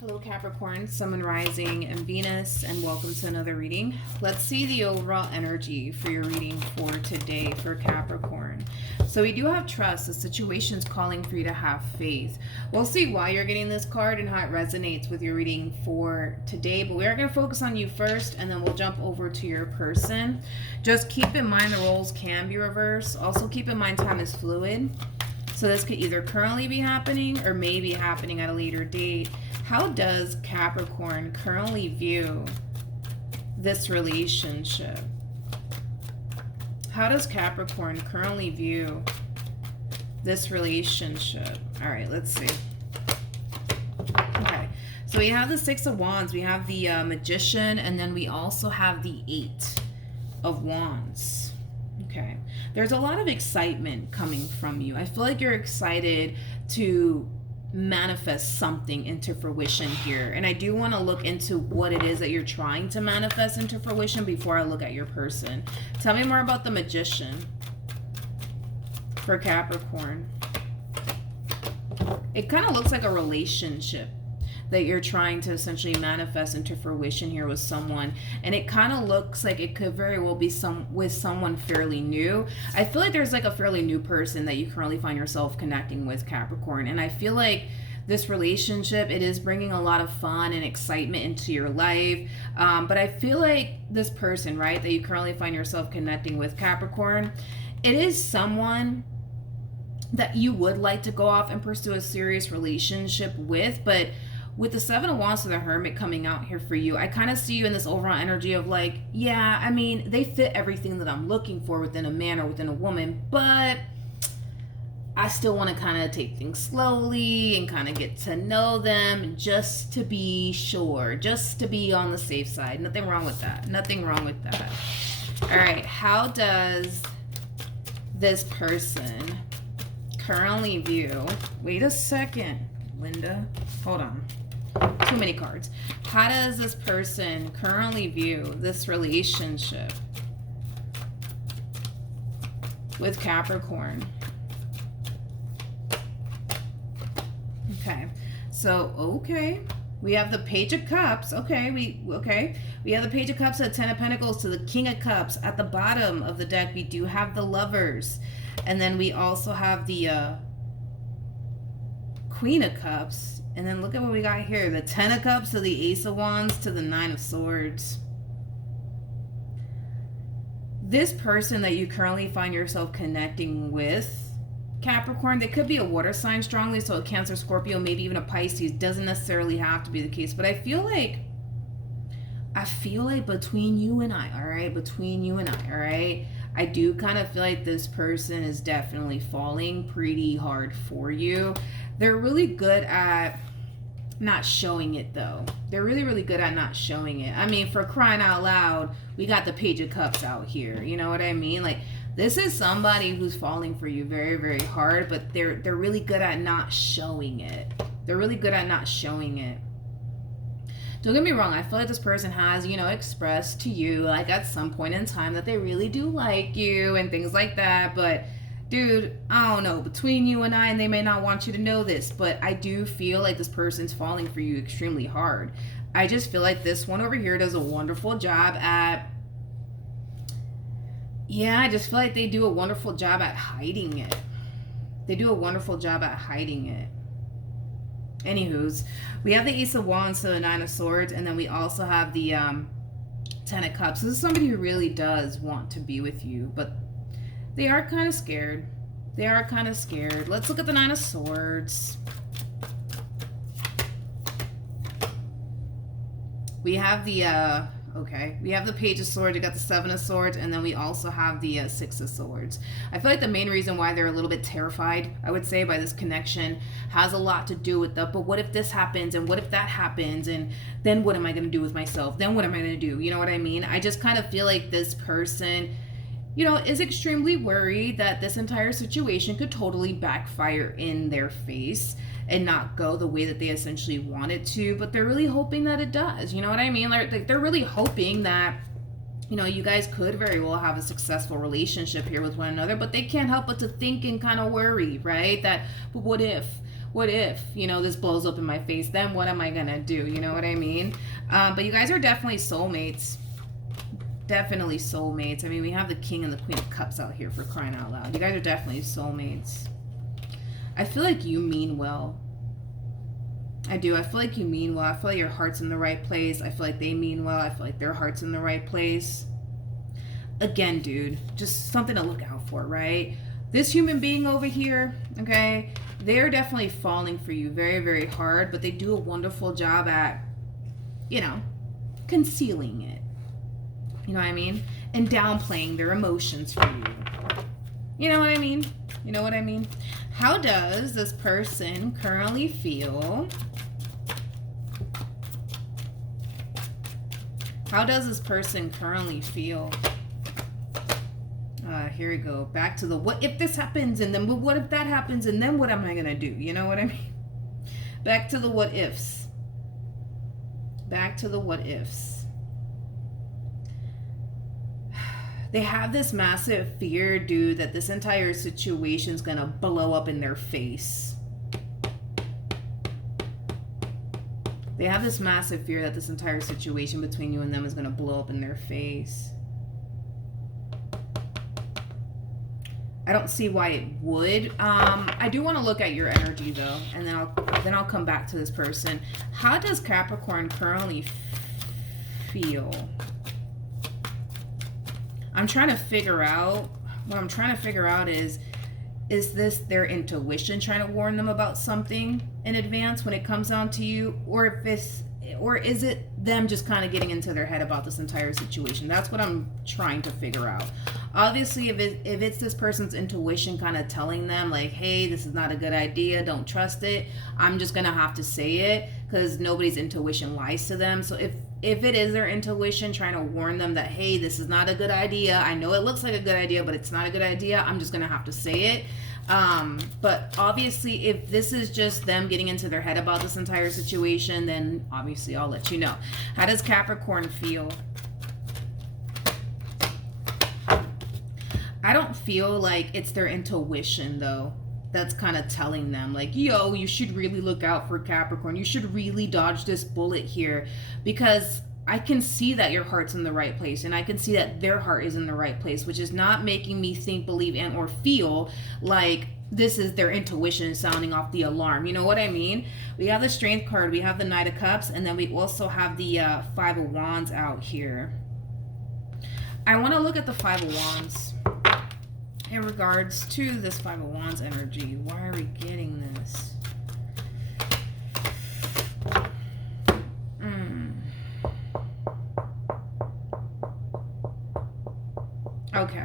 Hello Capricorn, Sun, Moon, Rising, and Venus, and welcome to another reading. Let's see the overall energy for your reading for today for Capricorn. So we do have trust. The situation's calling for you to have faith. We'll see why you're getting this card and how it resonates with your reading for today, but we are going to focus on you first, and then we'll jump over to your person. Just keep in mind the roles can be reversed. Also keep in mind time is fluid. So this could either currently be happening or maybe happening at a later date. How does Capricorn currently view this relationship? How does Capricorn currently view this relationship? All right, let's see. Okay, so we have the Six of Wands, we have the Magician, and then we also have the Eight of Wands. Okay, there's a lot of excitement coming from you. I feel like you're excited to manifest something into fruition here, and I do want to look into what it is that you're trying to manifest into fruition before I look at your person. Tell me more about the Magician for Capricorn. It kind of looks like a relationship that you're trying to essentially manifest into fruition here with someone, and it kind of looks like it could very well be with someone fairly new. I feel like there's like a fairly new person that you currently find yourself connecting with, Capricorn, and I feel like this relationship, it is bringing a lot of fun and excitement into your life, but I feel like this person, right, that you currently find yourself connecting with, Capricorn, it is someone that you would like to go off and pursue a serious relationship with, but with the Seven of Wands to the Hermit coming out here for you, I kind of see you in this overall energy of like, yeah, I mean, they fit everything that I'm looking for within a man or within a woman, but I still want to kind of take things slowly and kind of get to know them just to be sure, just to be on the safe side. Nothing wrong with that. Nothing wrong with that. All right, how does this person currently view, wait a second, Linda, hold on. Too many cards. How does this person currently view this relationship with Capricorn? Okay, so we have the Page of Cups. We have the Page of Cups, the Ten of Pentacles to the King of Cups. At the bottom of the deck, we do have the Lovers, and then we also have the Queen of Cups. And then look at what we got here. The Ten of Cups to the Ace of Wands to the Nine of Swords. This person that you currently find yourself connecting with, Capricorn, they could be a water sign strongly, so a Cancer, Scorpio, maybe even a Pisces. Doesn't necessarily have to be the case, but I feel like between you and I, all right? Between you and I, all right? I do kind of feel like this person is definitely falling pretty hard for you. They're really good at not showing it, though. They're really, really good at not showing it. I mean, for crying out loud, we got the Page of Cups out here. You know what I mean? Like, this is somebody who's falling for you very, very hard, but they're really good at not showing it. They're really good at not showing it. Don't get me wrong, I feel like this person has, expressed to you, like, at some point in time that they really do like you and things like that, but dude, I don't know, between you and I, and they may not want you to know this, but I do feel like this person's falling for you extremely hard. I just feel like this one over here does a wonderful job at, I just feel like they do a wonderful job at hiding it. They do a wonderful job at hiding it. Anywho's, we have the Ace of Wands to the Nine of Swords, and then we also have the Ten of Cups. This is somebody who really does want to be with you, but they are kind of scared. They are kind of scared. Let's look at the Nine of Swords. We have the we have the Page of Swords, we got the Seven of Swords, and then we also have the Six of Swords. I feel like the main reason why they're a little bit terrified, I would say, by this connection has a lot to do with but what if this happens, and what if that happens, and then what am I going to do with myself? Then what am I going to do? You know what I mean? I just kind of feel like this person, is extremely worried that this entire situation could totally backfire in their face and not go the way that they essentially want it to, but they're really hoping that it does. You know what I mean? Like, they're really hoping that, you guys could very well have a successful relationship here with one another, but they can't help but to think and kind of worry, right? But what if what if, you know, this blows up in my face? Then what am I gonna do? You know what I mean? But you guys are definitely soulmates. Definitely soulmates. I mean, we have the King and the Queen of Cups out here, for crying out loud. You guys are definitely soulmates. I feel like you mean well. I do. I feel like you mean well. I feel like your heart's in the right place. I feel like they mean well. I feel like their heart's in the right place. Again, dude, just something to look out for, right? This human being over here, okay, they're definitely falling for you very, very hard, but they do a wonderful job at, you know, concealing it. You know what I mean? And downplaying their emotions for you. You know what I mean? You know what I mean? How does this person currently feel? How does this person currently feel? Here we go. Back to the what if this happens, and then what if that happens, and then what am I gonna do? You know what I mean? Back to the what ifs. Back to the what ifs. They have this massive fear, dude, that this entire situation's gonna blow up in their face. They have this massive fear that this entire situation between you and them is gonna blow up in their face. I don't see why it would. I do want to look at your energy though, and then I'll come back to this person. How does Capricorn currently feel? I'm trying to figure out. What I'm trying to figure out is this their intuition trying to warn them about something in advance when it comes down to you, or is it them just kind of getting into their head about this entire situation? That's what I'm trying to figure out. Obviously, if it's this person's intuition kind of telling them like, hey, this is not a good idea, don't trust it, I'm just gonna have to say it because nobody's intuition lies to them. So if it is their intuition trying to warn them that, hey, this is not a good idea, I know it looks like a good idea, but it's not a good idea, I'm just gonna have to say it. But obviously, if this is just them getting into their head about this entire situation, then obviously I'll let you know. How does Capricorn feel? I don't feel like it's their intuition though that's kind of telling them like, yo, you should really look out for Capricorn, you should really dodge this bullet here, because I can see that your heart's in the right place, and I can see that their heart is in the right place, which is not making me think, believe, and or feel like this is their intuition sounding off the alarm. You know what I mean? We have the Strength card, we have the Knight of Cups, and then we also have the Five of Wands out here. I want to look at the Five of Wands in regards to this Five of Wands energy. Why are we getting this? Okay.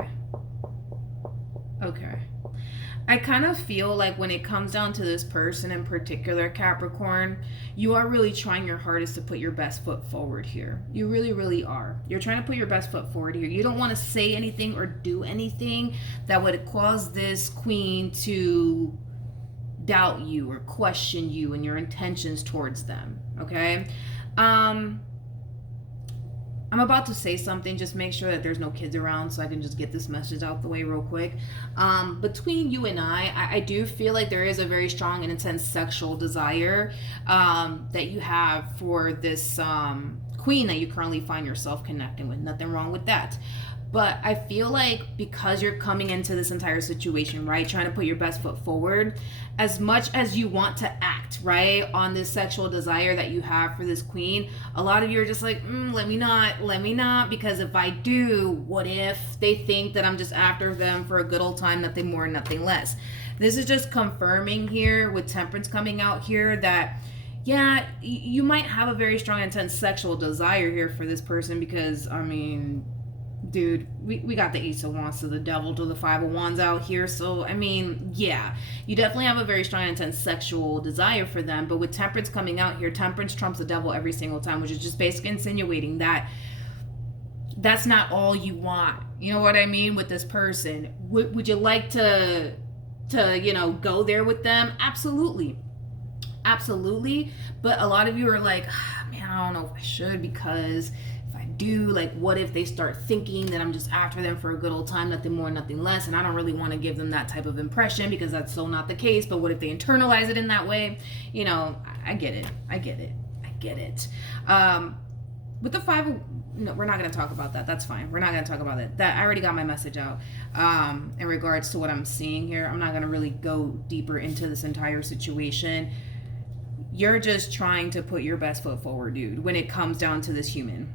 I kind of feel like when it comes down to this person in particular, Capricorn, you are really trying your hardest to put your best foot forward here. You really, really are. You're trying to put your best foot forward here. You don't want to say anything or do anything that would cause this queen to doubt you or question you and your intentions towards them. Okay? I'm about to say something, just make sure that there's no kids around so I can just get this message out the way real quick. Between you and I do feel like there is a very strong and intense sexual desire that you have for this queen that you currently find yourself connecting with. Nothing wrong with that. But I feel like because you're coming into this entire situation, right, trying to put your best foot forward, as much as you want to act, right, on this sexual desire that you have for this queen, a lot of you are just like, let me not, because if I do, what if they think that I'm just after them for a good old time, nothing more, nothing less. This is just confirming here with Temperance coming out here that, yeah, you might have a very strong, intense sexual desire here for this person because, I mean, dude, we got the Ace of Wands to the Devil to the Five of Wands out here. So, I mean, yeah, you definitely have a very strong, intense sexual desire for them. But with Temperance coming out here, Temperance trumps the Devil every single time, which is just basically insinuating that that's not all you want. You know what I mean? With this person. Would you like to, you know, go there with them? Absolutely. Absolutely. But a lot of you are like, man, I don't know if I should, because if I do, like, what if they start thinking that I'm just after them for a good old time, nothing more, nothing less, and I don't really want to give them that type of impression because that's so not the case, but what if they internalize it in that way? You know, I get it. With the five, no, we're not going to talk about that. That's fine. We're not going to talk about it. That I already got my message out in regards to what I'm seeing here. I'm not going to really go deeper into this entire situation. You're just trying to put your best foot forward, dude, when it comes down to this human.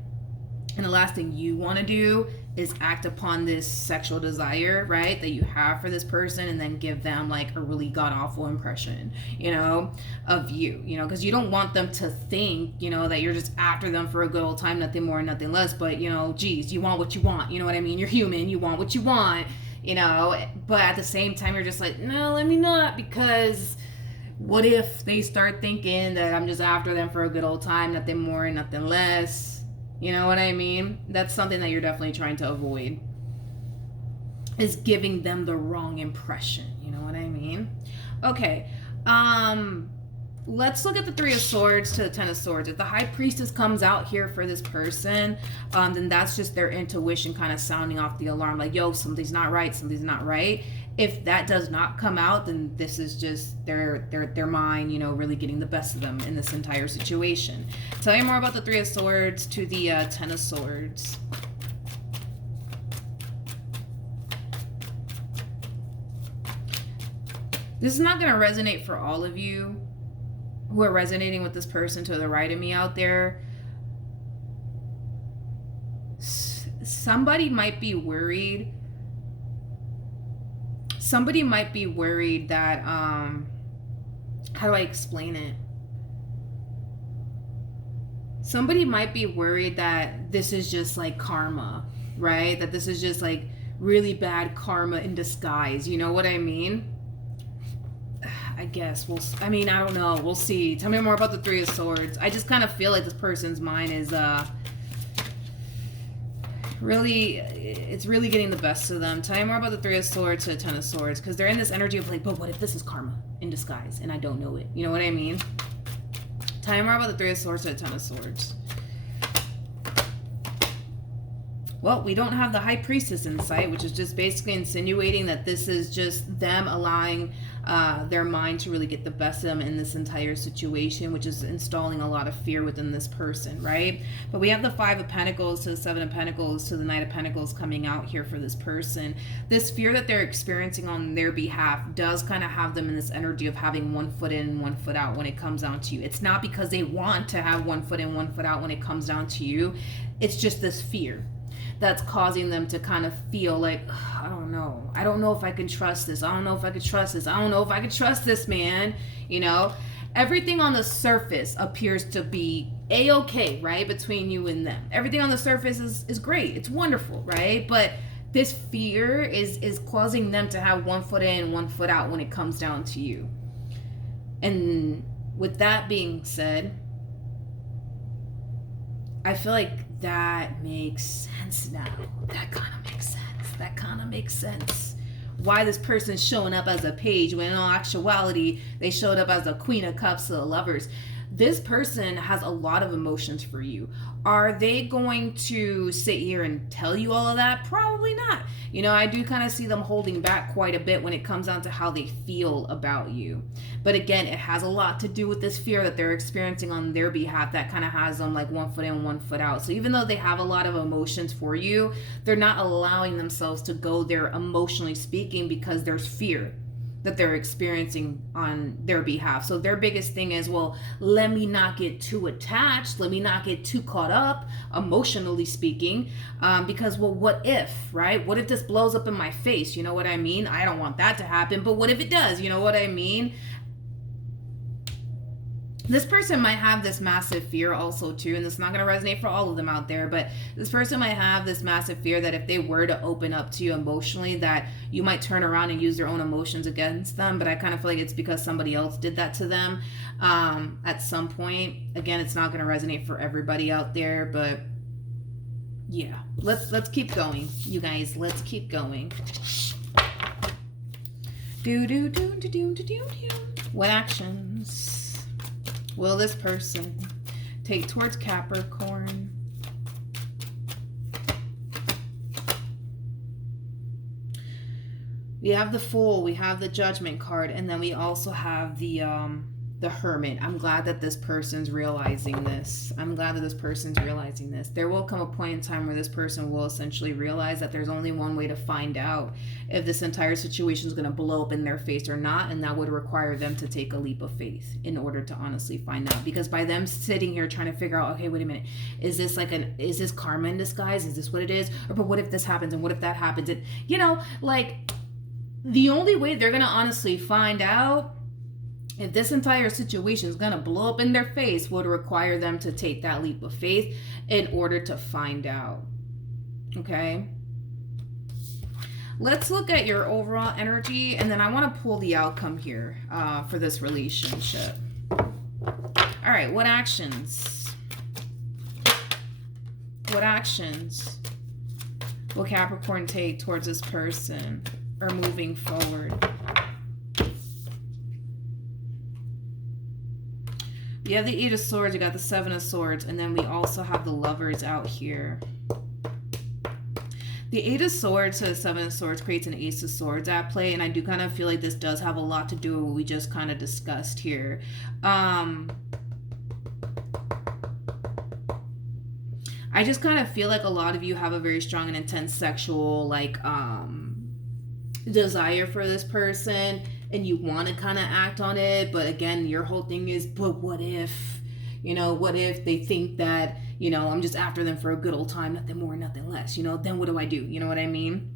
And the last thing you want to do is act upon this sexual desire, right, that you have for this person and then give them like a really god-awful impression, you know, of you, you know, because you don't want them to think, you know, that you're just after them for a good old time, nothing more, nothing less. But, you know, geez, you want what you want. You know what I mean? You're human. You want what you want, you know, but at the same time, you're just like, no, let me not, because what if they start thinking that I'm just after them for a good old time, nothing more, nothing less? You know what I mean? That's something that you're definitely trying to avoid, is giving them the wrong impression. You know what I mean? Okay. Let's look at the Three of Swords to the Ten of Swords. If the High Priestess comes out here for this person, then that's just their intuition kind of sounding off the alarm. Like, yo, something's not right. Something's not right. If that does not come out, then this is just their mind, you know, really getting the best of them in this entire situation. Tell me more about the Three of Swords to the Ten of Swords. This is not going to resonate for all of you who are resonating with this person to the right of me out there. Somebody might be worried. Somebody might be worried that, how do I explain it? Somebody might be worried that this is just like karma, right? That this is just like really bad karma in disguise. You know what I mean? I guess I don't know. We'll see. Tell me more about the Three of Swords. I just kind of feel like this person's mind is, it's really getting the best of them. Tell me more about the Three of Swords to the Ten of Swords, because they're in this energy of like, but what if this is karma in disguise and I don't know it? You know what I mean? Tell me more about the Three of Swords to the Ten of Swords. Well, we don't have the High Priestess in sight, which is just basically insinuating that this is just them allowing their mind to really get the best of them in this entire situation, which is installing a lot of fear within this person, right? But we have the Five of Pentacles to the Seven of Pentacles to the Knight of Pentacles coming out here for this person. This fear that they're experiencing on their behalf does kind of have them in this energy of having one foot in, one foot out when it comes down to you. It's not because they want to have one foot in, one foot out when it comes down to you. It's just this fear that's causing them to kind of feel like, I don't know if I can trust this. I don't know if I can trust this. I don't know if I can trust this, man. You know, everything on the surface appears to be a-okay, right? Between you and them. Everything on the surface is great. It's wonderful, right? But this fear is causing them to have one foot in, one foot out when it comes down to you. And with that being said, I feel like that makes sense now. That kind of makes sense. Why this person's showing up as a page when in all actuality they showed up as a Queen of Cups to the Lovers. This person has a lot of emotions for you. Are they going to sit here and tell you all of that? Probably not. You know, I do kind of see them holding back quite a bit when it comes down to how they feel about you. But again, it has a lot to do with this fear that they're experiencing on their behalf that kind of has them like one foot in, one foot out. So even though they have a lot of emotions for you, they're not allowing themselves to go there emotionally speaking because there's fear that they're experiencing on their behalf. So their biggest thing is, well, let me not get too attached. Let me not get too caught up, emotionally speaking, because, well, what if, right? What if this blows up in my face? You know what I mean? I don't want that to happen, but what if it does? You know what I mean? This person might have this massive fear also too, and it's not going to resonate for all of them out there, but this person might have this massive fear that if they were to open up to you emotionally, that you might turn around and use their own emotions against them. But I kind of feel like it's because somebody else did that to them at some point. Again, it's not going to resonate for everybody out there, but yeah, let's keep going, you guys. Let's keep going. What actions will this person take towards Capricorn We have the Fool, we have the Judgment card, and then we also have the Hermit. I'm glad that this person's realizing this. There will come a point in time where this person will essentially realize that there's only one way to find out if this entire situation is going to blow up in their face or not, and that would require them to take a leap of faith in order to honestly find out. Because by them sitting here trying to figure out, okay, wait a minute, is this karma in disguise? Is this what it is? Or but what if this happens and what if that happens? And the only way they're going to honestly find out if this entire situation is going to blow up in their face would require them to take that leap of faith in order to find out. Okay? Let's look at your overall energy, and then I want to pull the outcome here for this relationship. All right, what actions? What actions will Capricorn take towards this person or moving forward? You have the Eight of Swords, you got the Seven of Swords, and then we also have the Lovers out here. The Eight of Swords to the Seven of Swords creates an Ace of Swords at play, and I do kind of feel like this does have a lot to do with what we just kind of discussed here. I just kind of feel like a lot of you have a very strong and intense sexual, desire for this person, and you want to kind of act on it, but again, your whole thing is, but what if, what if they think that, I'm just after them for a good old time, nothing more, nothing less, then what do I do? You know what I mean?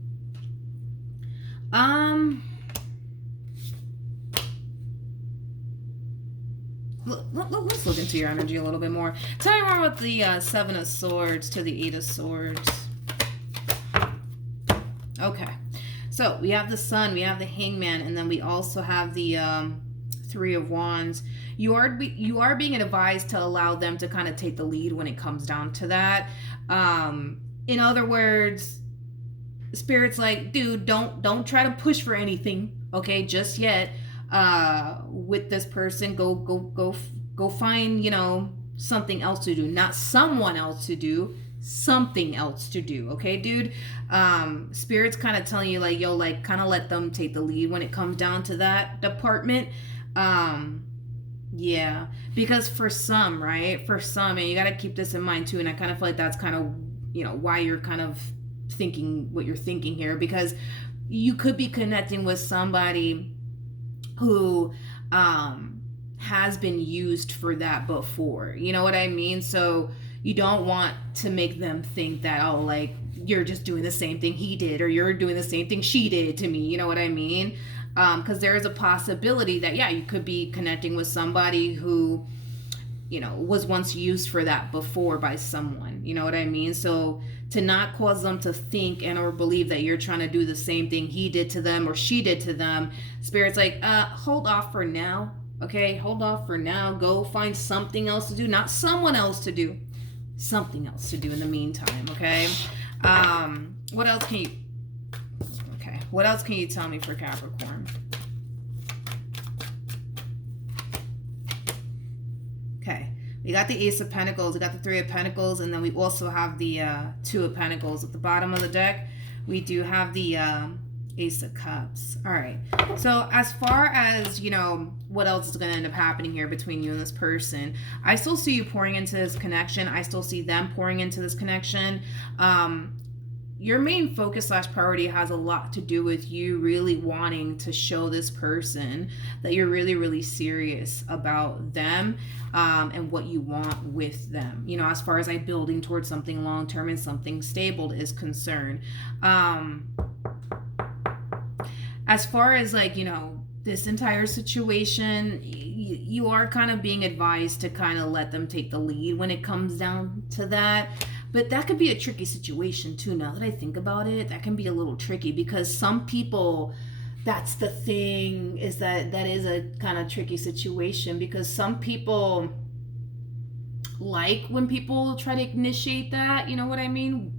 Let's look into your energy a little bit more. Tell me more about the Seven of Swords to the Eight of Swords. Okay. So we have the Sun, we have the Hangman, and then we also have the Three of Wands. You are being advised to allow them to kind of take the lead when it comes down to that. In other words, Spirit's like, dude, don't try to push for anything, okay, just yet. With this person, go find something else to do, not someone else to do. Something else to do, okay, dude? Spirit's kind of telling you, kind of let them take the lead when it comes down to that department. Yeah, because for some, and you got to keep this in mind too, and I kind of feel like that's kind of, why you're kind of thinking what you're thinking here, because you could be connecting with somebody who has been used for that before, you know what I mean? So you don't want to make them think that, you're just doing the same thing he did, or you're doing the same thing she did to me, you know what I mean? Because there is a possibility that, you could be connecting with somebody who, was once used for that before by someone, you know what I mean? So to not cause them to think and or believe that you're trying to do the same thing he did to them or she did to them, Spirit's like, hold off for now, okay? Hold off for now. Go find something else to do, not someone else to do. Something else to do in the meantime, okay? What else can you tell me for Capricorn? Okay, we got the Ace of Pentacles, we got the Three of Pentacles, and then we also have the Two of Pentacles. At the bottom of the deck, we do have the Ace of Cups. All right, so as far as, what else is going to end up happening here between you and this person, I still see you pouring into this connection. I still see them pouring into this connection. Your main focus / priority has a lot to do with you really wanting to show this person that you're really, really serious about them, and what you want with them, as far as building towards something long-term and something stable is concerned. As far as this entire situation, you are kind of being advised to kind of let them take the lead when it comes down to that. But that could be a tricky situation too. Now that I think about it, that can be a little tricky, because some people, that's the thing, is that is a kind of tricky situation, because some people like when people try to initiate that, you know what I mean?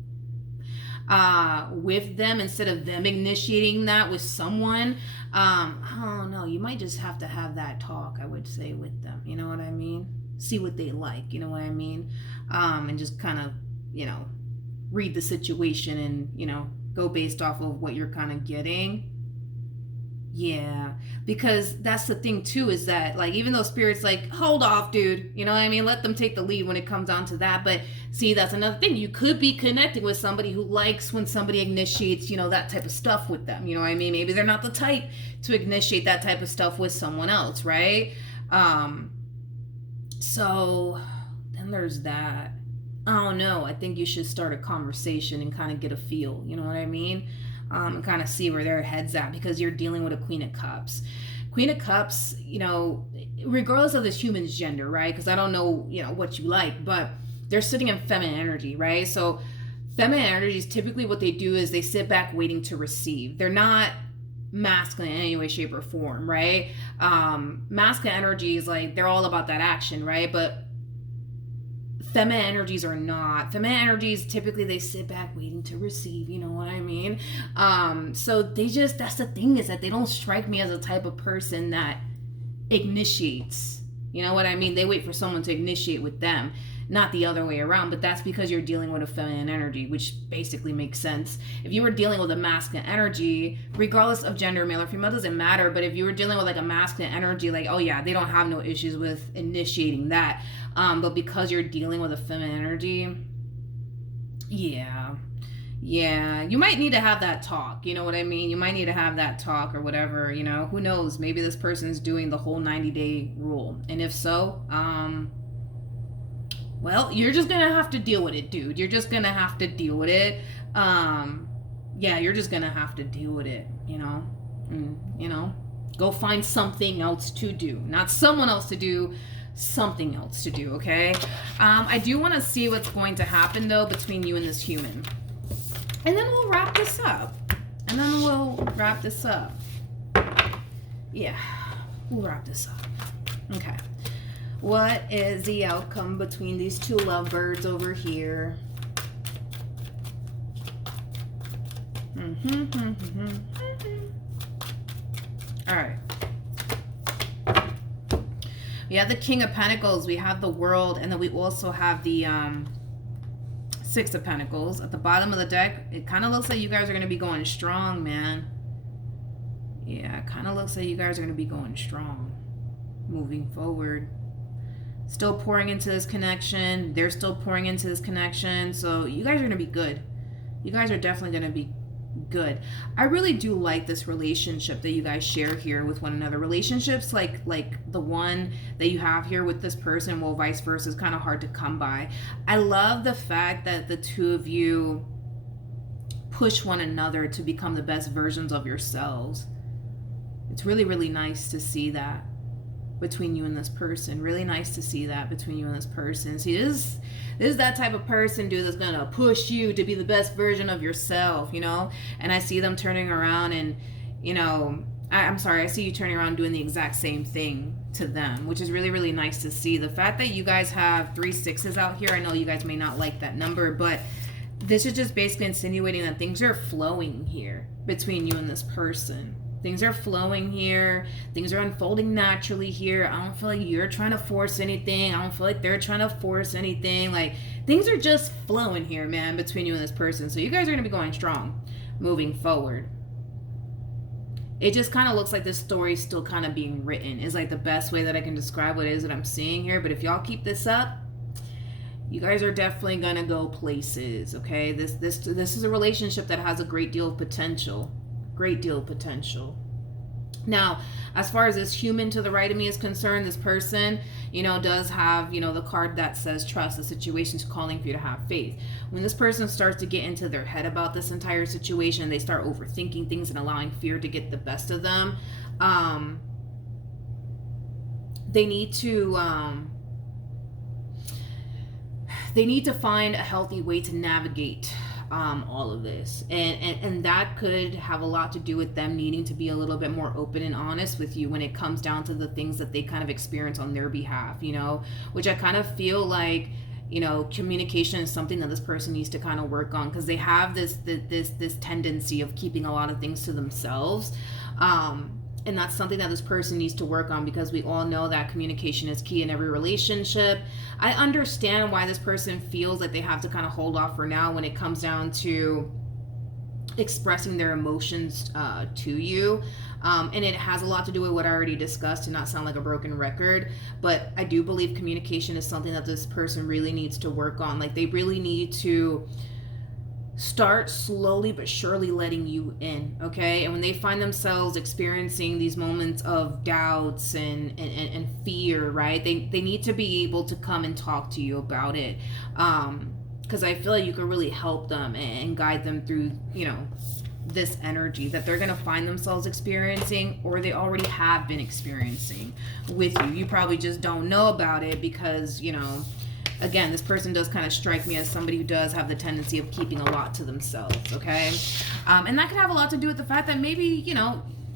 With them, instead of them initiating that with someone. I don't know, you might just have to have that talk, I would say, with them, you know what I mean? See what they like, you know what I mean? And just kind of, read the situation and, go based off of what you're kind of getting. Yeah, because that's the thing too, is that like even though spirit's like, hold off, dude, you know what I mean? Let them take the lead when it comes down to that. But see, that's another thing. You could be connecting with somebody who likes when somebody initiates, that type of stuff with them. You know what I mean? Maybe they're not the type to initiate that type of stuff with someone else, right? So then there's that. I don't know. I think you should start a conversation and kind of get a feel. You know what I mean? And kind of see where their head's at, because you're dealing with a Queen of Cups. Queen of Cups, regardless of this human's gender, right? Because I don't know, what you like, but they're sitting in feminine energy, right? So feminine energy is typically what they do is they sit back waiting to receive. They're not masculine in any way, shape, or form, right? Masculine energy is like, they're all about that action, right? But feminine energies are not. Feminine energies, typically they sit back waiting to receive, you know what I mean? So that's the thing, is that they don't strike me as a type of person that initiates. You know what I mean? They wait for someone to initiate with them, not the other way around. But that's because you're dealing with a feminine energy, which basically makes sense. If you were dealing with a masculine energy, regardless of gender, male or female, doesn't matter. But if you were dealing with like a masculine energy, like, oh yeah, they don't have no issues with initiating that. But because you're dealing with a feminine energy, yeah, you might need to have that talk. You know what I mean? You might need to have that talk or whatever. Who knows? Maybe this person's doing the whole 90-day rule, and if so, well, you're just gonna have to deal with it, dude. You're just gonna have to deal with it. Yeah, you're just gonna have to deal with it. Go find something else to do, not someone else to do. Something else to do, okay? I do want to see what's going to happen, though, between you and this human. And then we'll wrap this up. Yeah, we'll wrap this up. Okay. What is the outcome between these two lovebirds over here? All right. We have the King of Pentacles, we have the World, and then we also have the Six of Pentacles. At the bottom of the deck, it kind of looks like you guys are going to be going strong, man. Yeah, it kind of looks like you guys are going to be going strong. Moving forward. Still pouring into this connection. They're still pouring into this connection. So you guys are going to be good. You guys are definitely going to be good. I really do like this relationship that you guys share here with one another. Relationships like the one that you have here with this person, well, vice versa, is kind of hard to come by. I love the fact that the two of you push one another to become the best versions of yourselves. It's really, really nice to see that between you and this person. Really nice to see that between you and this person. See, this is that type of person, dude, that's gonna push you to be the best version of yourself, And I see them turning around and, I'm sorry, I see you turning around doing the exact same thing to them, which is really, really nice to see. The fact that you guys have 3 6s out here, I know you guys may not like that number, but this is just basically insinuating that things are flowing here between you and this person. Things are flowing here. Things are unfolding naturally here. I don't feel like you're trying to force anything. I don't feel like they're trying to force anything. Like, things are just flowing here, man, between you and this person. So you guys are going to be going strong moving forward. It just kind of looks like this story is still kind of being written, is like the best way that I can describe what it is that I'm seeing here. But if y'all keep this up, you guys are definitely going to go places, okay? This is a relationship that has a great deal of potential. Great deal of potential. Now, as far as this human to the right of me is concerned, this person, does have, the card that says trust. The situation's calling for you to have faith. When this person starts to get into their head about this entire situation, they start overthinking things and allowing fear to get the best of them. They need to find a healthy way to navigate all of this, and that could have a lot to do with them needing to be a little bit more open and honest with you when it comes down to the things that they kind of experience on their behalf, which I kind of feel like, communication is something that this person needs to kind of work on, because they have this tendency of keeping a lot of things to themselves. And that's something that this person needs to work on, because we all know that communication is key in every relationship. I understand why this person feels like they have to kind of hold off for now when it comes down to expressing their emotions to you. And it has a lot to do with what I already discussed, to not sound like a broken record. But I do believe communication is something that this person really needs to work on. Like, they really need to start slowly but surely letting you in, okay? And when they find themselves experiencing these moments of doubts and fear, right, they need to be able to come and talk to you about it, because I feel like you can really help them and guide them through, this energy that they're going to find themselves experiencing, or they already have been experiencing with you. You probably just don't know about it because, again, this person does kind of strike me as somebody who does have the tendency of keeping a lot to themselves, okay? And that could have a lot to do with the fact that maybe,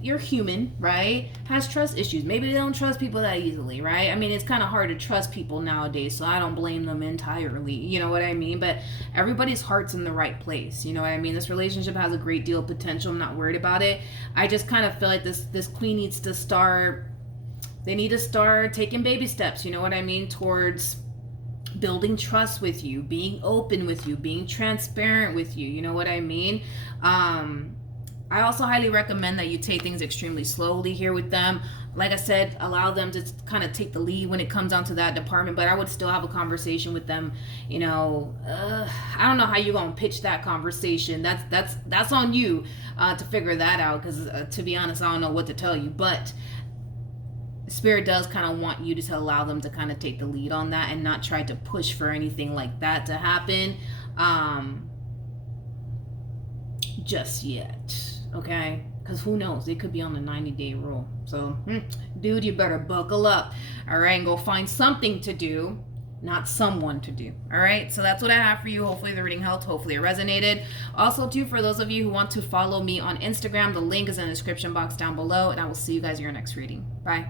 you're human, right? Has trust issues. Maybe they don't trust people that easily, right? I mean, it's kind of hard to trust people nowadays, so I don't blame them entirely. You know what I mean? But everybody's heart's in the right place. You know what I mean? This relationship has a great deal of potential. I'm not worried about it. I just kind of feel like this queen needs to start. They need to start taking baby steps. You know what I mean? Towards building trust with you, being open with you, being transparent with you. You know what I mean? I also highly recommend that you take things extremely slowly here with them. Like I said, allow them to kind of take the lead when it comes down to that department, but I would still have a conversation with them. I don't know how you're going to pitch that conversation. That's on you to figure that out, because to be honest, I don't know what to tell you, but Spirit does kind of want you to allow them to kind of take the lead on that and not try to push for anything like that to happen just yet, okay? Because who knows? They could be on the 90-day rule. So, dude, you better buckle up, all right? And go find something to do, not someone to do, all right? So that's what I have for you. Hopefully the reading helped. Hopefully it resonated. Also, too, for those of you who want to follow me on Instagram, the link is in the description box down below, and I will see you guys in your next reading. Bye.